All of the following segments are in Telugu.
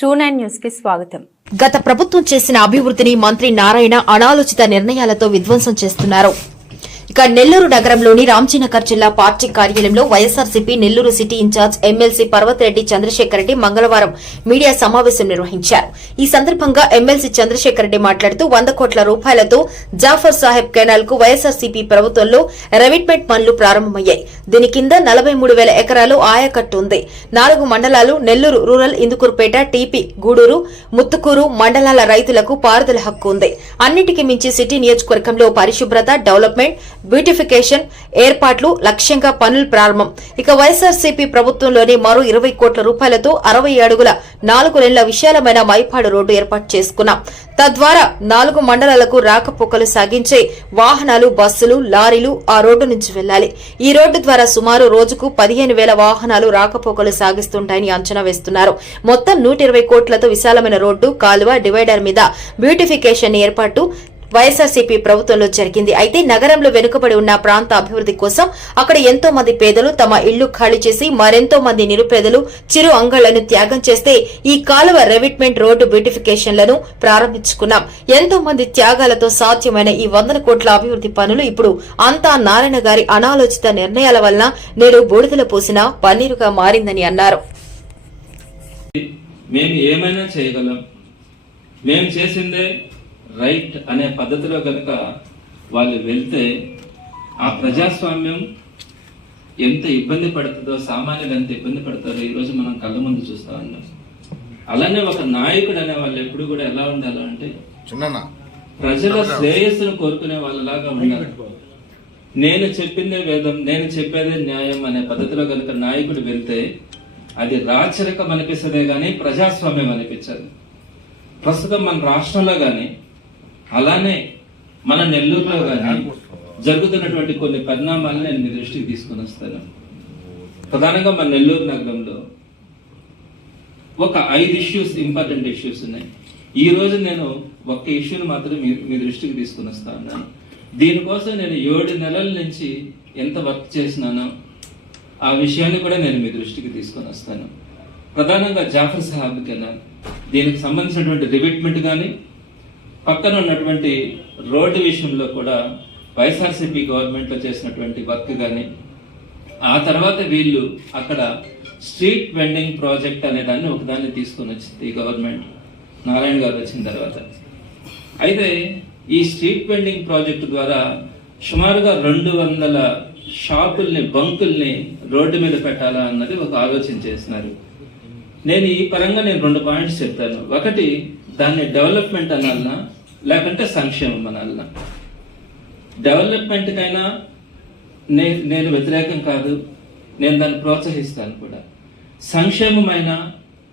ట్రూ9 న్యూస్ కి స్వాగతం. గత ప్రభుత్వం చేసిన అభివృద్ధిని మంత్రి నారాయణ అనాలోచిత నిర్ణయాలతో విధ్వంసం చేస్తున్నారు. ఇక నెల్లూరు నగరంలోని రాంజీనగర్ జిల్లా పార్టీ కార్యాలయంలో YSRCP Nellore city incharge MLC Parvathireddy Chandrasekhar Reddy మంగళవారం మీడియా సమావేశం నిర్వహించారు. ఈ సందర్భంగా ఎమ్మెల్సీ చంద్రశేఖర్ రెడ్డి మాట్లాడుతూ 100 కోట్ల రూపాయలతో జాఫర్ సాహెబ్ కెనాల్ కు వైఎస్ఆర్సీపీ ప్రభుత్వంలో రెవిట్మెంట్ పనులు ప్రారంభమయ్యాయి. దీని కింద 43,000 ఎకరాలు ఆయకట్టు ఉంది. 4 మండలాలు నెల్లూరు రూరల్, ఇందుకూరుపేట, టీపీ, గూడూరు, ముత్తుకూరు మండలాల రైతులకు పారుదల హక్కు ఉంది. అన్నిటికీ మించి సిటీ నియోజకవర్గంలో పరిశుభ్రత, డెవలప్మెంట్, బ్యూటిఫికేషన్ ఏర్పాట్లు లక్ష్యంగా పనులు ప్రారంభం. ఇక వైఎస్ఆర్సీపీ ప్రభుత్వంలోని మరో 20 కోట్ల రూపాయలతో 60 అడుగుల 4 లేన్ల విశాలమైన మైపాడు రోడ్డు ఏర్పాటు చేసుకున్నాం. తద్వారా 4 మండలాలకు రాకపోకలు సాగించే వాహనాలు, బస్సులు, లారీలు ఆ రోడ్డు నుంచి వెళ్లాలి. ఈ రోడ్డు ద్వారా సుమారు రోజుకు 15,000 వాహనాలు రాకపోకలు సాగిస్తుంటాయని అంచనా వేస్తున్నారు. మొత్తం 120 కోట్లతో విశాలమైన రోడ్డు, కాలువ, డివైడర్ మీద బ్యూటిఫికేషన్ ఏర్పాటు వైఎస్ఆర్సీపీ ప్రభుత్వంలో జరిగింది. అయితే నగరంలో వెనుకబడి ఉన్న ప్రాంత అభివృద్ది కోసం అక్కడ ఎంతో మంది పేదలు తమ ఇళ్లు ఖాళీ చేసి మరెంతో మంది నిరుపేదలు చిరు అంగళ్లను త్యాగం చేస్తే ఈ కాలువ, రెవిట్మెంట్, రోడ్డు బ్యూటిఫికేషన్లను ప్రారంభించుకున్నాం. ఎంతో మంది త్యాగాలతో సాధ్యమైన ఈ 100 కోట్ల అభివృద్ది పనులు ఇప్పుడు అంతా నారాయణ గారి అనాలోచిత నిర్ణయాల వలన నేడు బూడిదల పోసిన పన్నీరుగా మారిందని అన్నారు. మేము ఏమైనా చేయగలం, మేము చేసిందే రైట్ అనే పద్ధతిలో కనుక వాళ్ళు వెళ్తే ఆ ప్రజాస్వామ్యం ఎంత ఇబ్బంది పడుతుందో, సామాన్యులు ఎంత ఇబ్బంది పడతారో ఈరోజు మనం కళ్ళ ముందు చూస్తా ఉన్నాం. అలానే ఒక నాయకుడు అనే వాళ్ళు ఎప్పుడు కూడా ఎలా ఉండాలి అంటే ప్రజల శ్రేయస్సును కోరుకునే వాళ్ళలాగా ఉండాలి. నేను చెప్పిందే వేదం, నేను చెప్పేదే న్యాయం అనే పద్ధతిలో కనుక నాయకుడు వెళ్తే అది రాచరికం అనిపిస్తుందే గానీ ప్రజాస్వామ్యం అనిపించదు. ప్రస్తుతం మన రాష్ట్రంలో గాని అలానే మన నెల్లూరులో గాని జరుగుతున్నటువంటి కొన్ని పరిణామాలను నేను మీ దృష్టికి తీసుకుని వస్తాను. ప్రధానంగా మన నెల్లూరు నగరంలో ఒక 5 ఇష్యూస్, ఇంపార్టెంట్ ఇష్యూస్ ఉన్నాయి. ఈ రోజు నేను ఒక్క ఇష్యూని మాత్రం మీ దృష్టికి తీసుకుని వస్తా ఉన్నాను. దీనికోసం నేను 7 నెలల నుంచి ఎంత వర్క్ చేసినానో ఆ విషయాన్ని కూడా నేను మీ దృష్టికి తీసుకొని వస్తాను. ప్రధానంగా జాఫర్ సాహెబ్ కెనాల్, దీనికి సంబంధించినటువంటి రివిట్మెంట్ కానీ పక్కన ఉన్నటువంటి రోడ్డు విషయంలో కూడా వైఎస్ఆర్సీపీ గవర్నమెంట్ లో చేసినటువంటి వర్క్ కానీ, ఆ తర్వాత వీళ్ళు అక్కడ స్ట్రీట్ వెండింగ్ ప్రాజెక్ట్ అనే దాన్ని ఒకదాన్ని తీసుకొని వచ్చింది ఈ గవర్నమెంట్, నారాయణ గారు వచ్చిన తర్వాత. అయితే ఈ స్ట్రీట్ వెండింగ్ ప్రాజెక్ట్ ద్వారా సుమారుగా 200 షాపుల్ని, బంకుల్ని రోడ్డు మీద పెట్టాలా అన్నది ఒక ఆలోచన చేస్తున్నారు. నేను ఈ పరంగా 2 పాయింట్స్ చెప్తాను. ఒకటి, దాన్ని డెవలప్మెంట్ అనాలనా లేకుంటే సంక్షేమం అనాలనా? డెవలప్మెంట్ కైనా నేను వ్యతిరేకం కాదు, నేను దాన్ని ప్రోత్సహిస్తాను కూడా. సంక్షేమమైన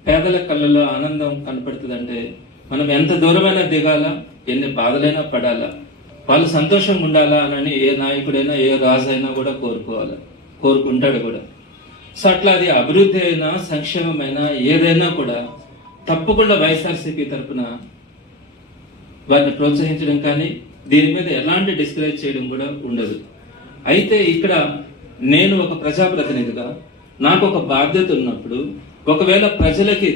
పేదల కళ్ళలో ఆనందం కనపడుతుందంటే మనం ఎంత దూరమైనా దిగాలా, ఎన్ని బాధలైనా పడాలా, వాళ్ళు సంతోషంగా ఉండాలా అని ఏ నాయకుడైనా, ఏ రాజు అయినా కూడా కోరుకుంటాడు కూడా. సో అట్లా అది అభివృద్ధి అయినా, సంక్షేమమైనా, ఏదైనా కూడా తప్పకుండా వైఎస్ఆర్సీపీ తరఫున వారిని ప్రోత్సహించడం కానీ దీని మీద ఎలాంటి డిస్కరేజ్ చేయడం కూడా ఉండదు. అయితే ఇక్కడ నేను ఒక ప్రజాప్రతినిధిగా నాకు ఒక బాధ్యత ఉన్నప్పుడు, ఒకవేళ ప్రజలకి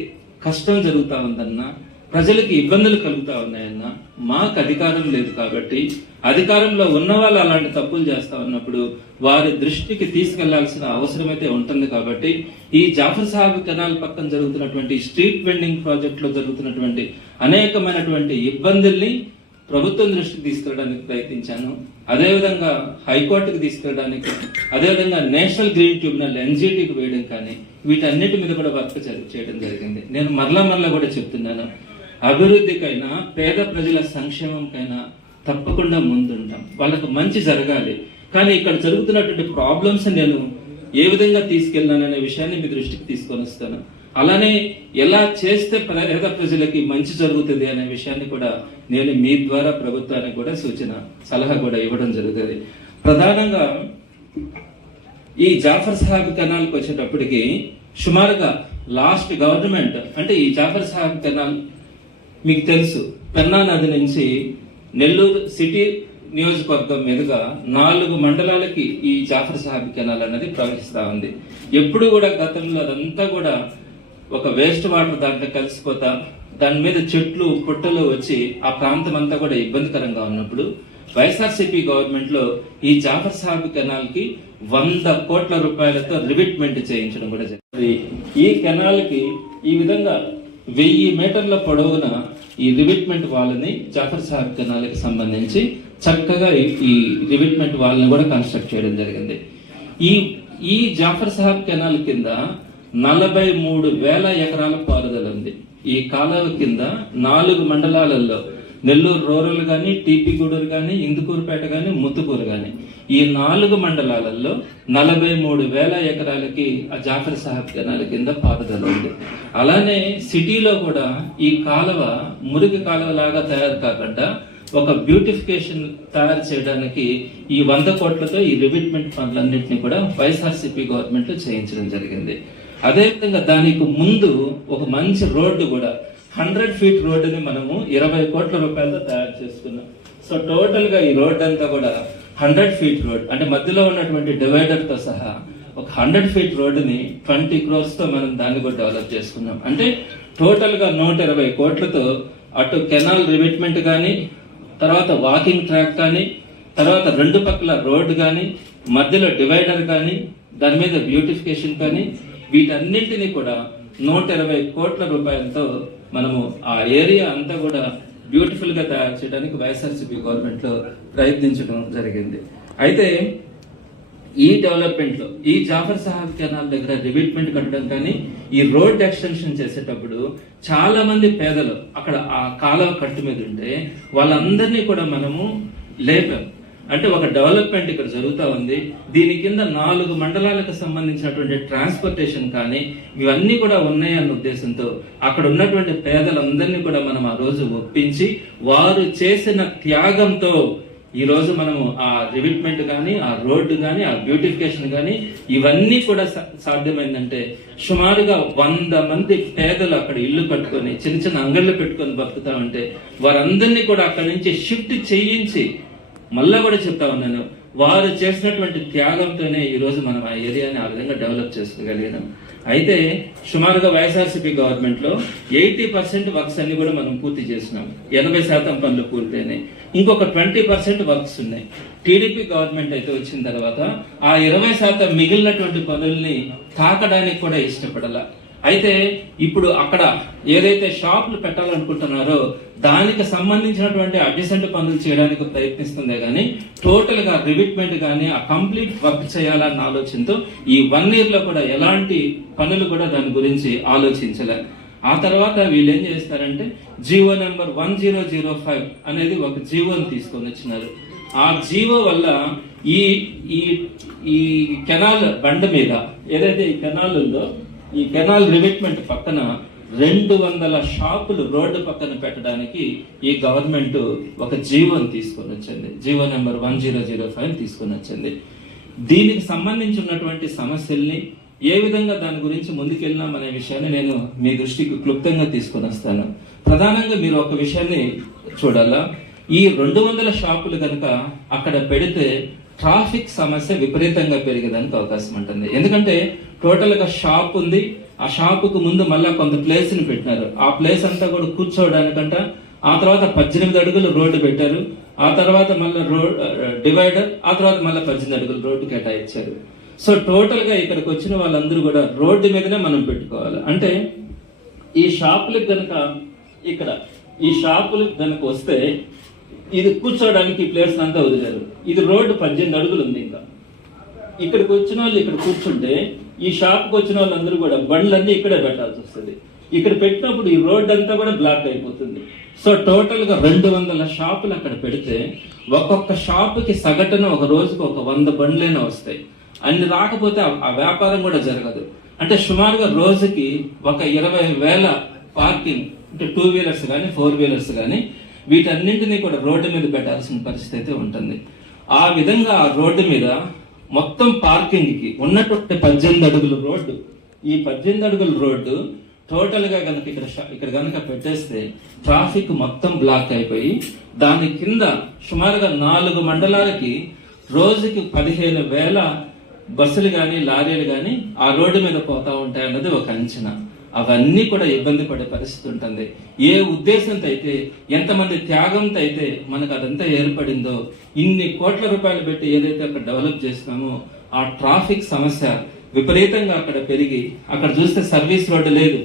కష్టం జరుగుతా ఉందన్నా, ప్రజలకి ఇబ్బందులు కలుగుతా ఉన్నాయన్నా మాకు అధికారం లేదు కాబట్టి, అధికారంలో ఉన్న వాళ్ళు అలాంటి తప్పులు చేస్తా ఉన్నప్పుడు వారి దృష్టికి తీసుకెళ్లాల్సిన అవసరం అయితే ఉంటుంది. కాబట్టి ఈ జాఫర్ సాహెబ్ కెనాల్ పక్కన జరుగుతున్నటువంటి స్ట్రీట్ వెండింగ్ ప్రాజెక్ట్ లో జరుగుతున్నటువంటి అనేకమైనటువంటి ఇబ్బందుల్ని ప్రభుత్వం దృష్టికి తీసుకెళ్ళడానికి ప్రయత్నించాను. అదేవిధంగా హైకోర్టుకు తీసుకెళ్ళడానికి, అదేవిధంగా నేషనల్ గ్రీన్ ట్రిబ్యునల్ NGTకి వేయడం కానీ, వీటన్నిటి మీద కూడా వర్క్ చేయడం జరిగింది. నేను మరలా కూడా చెప్తున్నాను, అభివృద్ధికైనా పేద ప్రజల సంక్షేమంకైనా తప్పకుండా ముందుంటాం. వాళ్ళకు మంచి జరగాలి. కానీ ఇక్కడ జరుగుతున్నటువంటి ప్రాబ్లమ్స్ నేను ఏ విధంగా తీసుకెళ్ళాననే విషయాన్ని మీ దృష్టికి తీసుకొని వస్తాను. అలానే ఎలా చేస్తే పేద ప్రజలకి మంచి జరుగుతుంది అనే విషయాన్ని కూడా నేను మీ ద్వారా ప్రభుత్వానికి కూడా సలహా కూడా ఇవ్వడం జరుగుతుంది. ప్రధానంగా ఈ జాఫర్ సాహెబ్ కెనాల్కి వచ్చేటప్పటికి సుమారుగా లాస్ట్ గవర్నమెంట్, అంటే ఈ జాఫర్ సాహెబ్ కెనాల్ మీకు తెలుసు, పెన్నా నది నుంచి నెల్లూరు సిటీ నియోజకవర్గం మీదుగా 4 మండలాలకి ఈ జాఫర్ సాహెబ్ కెనాల్ అనేది ప్రవహిస్తా ఉంది. ఎప్పుడు కూడా గతంలో అదంతా కూడా ఒక వేస్ట్ వాటర్ దాంట్లో కలిసిపోతా దాని మీద చెట్లు పుట్టలు వచ్చి ఆ ప్రాంతం అంతా కూడా ఇబ్బందికరంగా ఉన్నప్పుడు వైఎస్ఆర్సీపీ గవర్నమెంట్ లో ఈ జాఫర్ సాహెబ్ కెనాల్ కి 100 కోట్ల రూపాయలతో రివిట్మెంట్ చేయించడం కూడా జరిగింది. ఈ కెనాల్ కి ఈ విధంగా 1000 మీటర్ల పొడవున ఈ రివిట్మెంట్ వాళ్ళని జాఫర్ సాహెబ్ కెనాల్ కి సంబంధించి చక్కగా ఈ రివిట్మెంట్ వాళ్ళని కూడా కన్స్ట్రక్ట్ చేయడం జరిగింది. ఈ జాఫర్ సాహెబ్ కెనాల్ కింద 43,000 ఎకరాల పారుదల ఉంది. ఈ కాలువ కింద 4 మండలాలలో నెల్లూరు రూరల్ గాని, టీపీ గూడూరు గాని, ఇందుకూరుపేట గాని, ముత్తుకూరు గాని ఈ 4 మండలాలలో 43,000 ఎకరాలకి ఆ జాఫర్ సాహెబ్ కెనాల్ కింద పారుదల ఉంది. అలానే సిటీలో కూడా ఈ కాలువ మురికి కాలువ లాగా తయారు కాకుండా ఒక బ్యూటిఫికేషన్ తయారు చేయడానికి ఈ 100 కోట్లతో ఈ రివిట్మెంట్ ఫండ్లన్నింటినీ కూడా వైఎస్ఆర్సీపీ గవర్నమెంట్ లో చేయించడం జరిగింది. అదేవిధంగా దానికి ముందు ఒక మంచి రోడ్డు కూడా 100 ఫీట్ రోడ్డుని మనము 20 కోట్ల రూపాయలతో తయారు చేసుకున్నాం. సో టోటల్ గా ఈ రోడ్ అంతా కూడా 100 ఫీట్ రోడ్, అంటే మధ్యలో ఉన్నటువంటి డివైడర్ తో సహా ఒక 100 ఫీట్ రోడ్డుని 20 crores తో మనం దాన్ని కూడా డెవలప్ చేసుకున్నాం. అంటే టోటల్ గా 120 కోట్లతో అటు కెనాల్ రివిట్మెంట్ కానీ, తర్వాత వాకింగ్ ట్రాక్ కానీ, తర్వాత 2 పక్కల రోడ్ కానీ, మధ్యలో డివైడర్ కానీ, దాని మీద బ్యూటిఫికేషన్ కానీ, వీటన్నింటినీ కూడా 120 కోట్ల రూపాయలతో మనము ఆ ఏరియా అంతా కూడా బ్యూటిఫుల్ గా తయారు చేయడానికి వైఎస్ఆర్సీపీ గవర్నమెంట్ లో ప్రయత్నించడం జరిగింది. అయితే ఈ డెవలప్మెంట్ లో ఈ జాఫర్ సాహెబ్ కెనాల్ దగ్గర రివిట్మెంట్ కట్టడం కానీ, ఈ రోడ్ ఎక్స్టెన్షన్ చేసేటప్పుడు చాలా మంది పేదలు అక్కడ ఆ కాలువ కట్టు మీద ఉంటే వాళ్ళందరినీ కూడా మనము లేపాం. అంటే ఒక డెవలప్మెంట్ ఇక్కడ జరుగుతూ ఉంది. దీని కింద 4 మండలాలకు సంబంధించినటువంటి ట్రాన్స్పోర్టేషన్ కానీ ఇవన్నీ కూడా ఉన్నాయన్న ఉద్దేశంతో అక్కడ ఉన్నటువంటి పేదలందరినీ కూడా మనం ఆ రోజు ఒప్పించి వారు చేసిన త్యాగంతో ఈ రోజు మనము ఆ రివిట్మెంట్ కానీ, ఆ రోడ్డు కానీ, ఆ బ్యూటిఫికేషన్ కానీ ఇవన్నీ కూడా సాధ్యమైందంటే సుమారుగా 100 మంది పేదలు అక్కడ ఇల్లు కట్టుకొని చిన్న చిన్న అంగళ్ళు పెట్టుకొని బతుకుతా ఉంటే వారందరినీ కూడా అక్కడి నుంచి షిఫ్ట్ చేయించి, మళ్ళా కూడా చెప్తా ఉన్నాను, వారు చేసినటువంటి త్యాగంతోనే ఈ రోజు మనం ఆ ఏరియాని ఆ విధంగా డెవలప్ చేసుకోగలిగినాం. అయితే సుమారుగా వైఎస్ఆర్సీపీ గవర్నమెంట్ లో 80% వర్క్స్ అన్ని కూడా మనం పూర్తి చేసినాం. 80% పనులు పూర్తయినాయి. ఇంకొక 20% వర్క్స్ ఉన్నాయి. టీడీపీ గవర్నమెంట్ అయితే వచ్చిన తర్వాత ఆ 20% మిగిలినటువంటి పనుల్ని తాకడానికి కూడా ఇష్టపడాల. అయితే ఇప్పుడు అక్కడ ఏదైతే షాపులు పెట్టాలనుకుంటున్నారో దానికి సంబంధించినటువంటి అడ్జసెంట్ పనులు చేయడానికి ప్రయత్నిస్తుందే గానీ టోటల్ గా రివిట్మెంట్ గానీ ఆ కంప్లీట్ వర్క్ చేయాలన్న ఆలోచనతో ఈ 1 year లో కూడా ఎలాంటి పనులు కూడా దాని గురించి ఆలోచించలేదు. ఆ తర్వాత వీళ్ళు ఏం చేస్తారంటే జీవో నెంబర్ 1005 అనేది ఒక జీవోని తీసుకొని వచ్చినారు. ఆ జీవో వల్ల ఈ కెనాల్ బండ మీద ఏదైతే ఈ కెనాల్ ఉందో ఈ కెనాల్ రివిట్మెంట్ పక్కన 200 షాపులు రోడ్డు పక్కన పెట్టడానికి ఈ గవర్నమెంట్ ఒక జీవోని తీసుకొని వచ్చింది. జీవో నెంబర్ 1005 తీసుకొని వచ్చింది. దీనికి సంబంధించి ఉన్నటువంటి సమస్యల్ని ఏ విధంగా దాని గురించి ముందుకెళ్ళినాం అనే విషయాన్ని నేను మీ దృష్టికి క్లుప్తంగా తీసుకొని వస్తాను. ప్రధానంగా మీరు ఒక విషయాన్ని చూడాలా, ఈ 200 షాపులు కనుక అక్కడ పెడితే ట్రాఫిక్ సమస్య విపరీతంగా పెరిగేదానికి అవకాశం ఉంటుంది. ఎందుకంటే టోటల్ గా షాప్ ఉంది, ఆ షాపుకు ముందు మళ్ళా కొంత ప్లేస్ ని పెట్టినారు. ఆ ప్లేస్ అంతా కూడా కూర్చోవడానికంట. ఆ తర్వాత 18 అడుగులు రోడ్డు పెట్టారు. ఆ తర్వాత మళ్ళీ డివైడర్, ఆ తర్వాత మళ్ళీ 18 అడుగులు రోడ్డు కేటాయించారు. సో టోటల్ గా ఇక్కడికి వచ్చిన వాళ్ళందరూ కూడా రోడ్డు మీదనే మనం పెట్టుకోవాలి. అంటే ఈ షాపులకు కనుక ఇక్కడ ఈ షాపులకు కనుక వస్తే ఇది కూర్చోవడానికి ప్లేస్ అంతా వదిలేరు. ఇది రోడ్డు 18 అడుగులు ఉంది. ఇంకా ఇక్కడికి వచ్చిన వాళ్ళు ఇక్కడ కూర్చుంటే ఈ షాప్కి వచ్చిన వాళ్ళందరూ కూడా బండ్లన్నీ ఇక్కడే పెట్టాల్సి వస్తుంది. ఇక్కడ పెట్టినప్పుడు ఈ రోడ్ అంతా కూడా బ్లాక్ అయిపోతుంది. సో టోటల్ గా 200 షాపులు అక్కడ పెడితే ఒక్కొక్క షాపుకి సగటున ఒక రోజుకి ఒక 100 బండ్లైనా వస్తాయి. అన్ని రాకపోతే ఆ వ్యాపారం కూడా జరగదు. అంటే సుమారుగా రోజుకి ఒక 20,000 పార్కింగ్, అంటే 2 వీలర్స్ కానీ 4 వీలర్స్ కానీ వీటన్నింటినీ కూడా రోడ్డు మీద పెట్టాల్సిన పరిస్థితి అయితే ఉంటుంది. ఆ విధంగా ఆ రోడ్డు మీద మొత్తం పార్కింగ్ కి ఉన్నటువంటి 18 అడుగుల రోడ్డు, ఈ 18 అడుగుల రోడ్డు టోటల్ గా కనుక ఇక్కడ కనుక పెట్టేస్తే ట్రాఫిక్ మొత్తం బ్లాక్ అయిపోయి దాని కింద సుమారుగా 4 మండలాలకి రోజుకి 15,000 బస్సులు కానీ లారీలు కానీ ఆ రోడ్డు మీద పోతా ఉంటాయన్నది ఒక అంచనా. అవన్నీ కూడా ఇబ్బంది పడే పరిస్థితి ఉంటుంది. ఏ ఉద్దేశంతో అయితే, ఎంతమంది త్యాగంతో అయితే మనకు అదంతా ఏర్పడిందో, ఇన్ని కోట్ల రూపాయలు పెట్టి ఏదైతే అక్కడ డెవలప్ చేస్తున్నామో, ఆ ట్రాఫిక్ సమస్య విపరీతంగా అక్కడ పెరిగి, అక్కడ చూస్తే సర్వీస్ రోడ్డు లేదు,